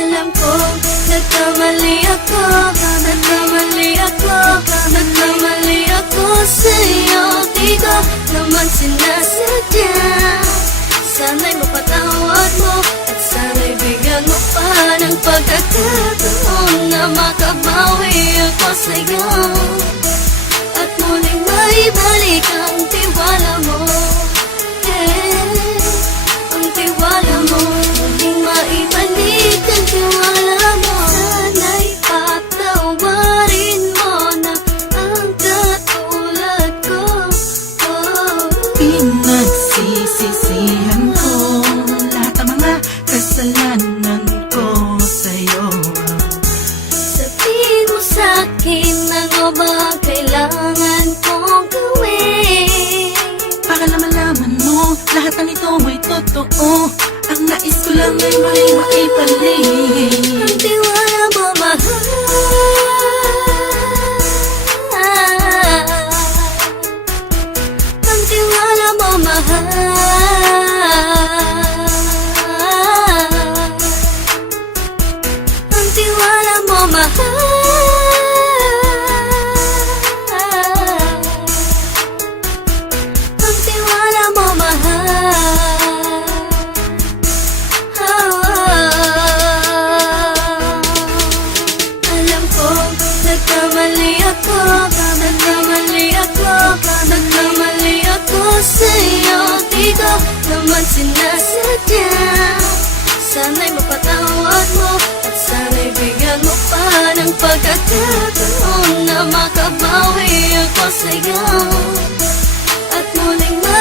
Alam ko, nagkamali ako, nagkamali ako, nagkamali ako sa'yo. Di ko naman sinasadya. Sana'y mapatawad mo at sana'y bigyan mo pa ng pagkakataon na makabawi ako sa'yo at muling maibalik ang tiwala mo. Ang tiwala mo, muling maibalik ang tiwala mo. Sana'y patawarin mo na ang katulad ko. Pinagsisisihan ko lahat ng mga kasalanan ko sa'yo. Sabihin mo sa'kin ano ba kailangan kong gawin Para malaman mo lahat ng ito ay totoo. Ang nais ko lang ay may maibalik ang tiwala mo, mahal. Ang tiwala mo, mahal. Ang tiwala mo, mahal. Ang tiwala mo, mahal. Alam ko, nagkamali ako, nagkamali ako, nagkamali ako sa'yo. Di ko naman sinasadya. Sana'y mapatawad mo at sana'y bigyan mo pa ng pagkakataon na makabawi ako sa'yo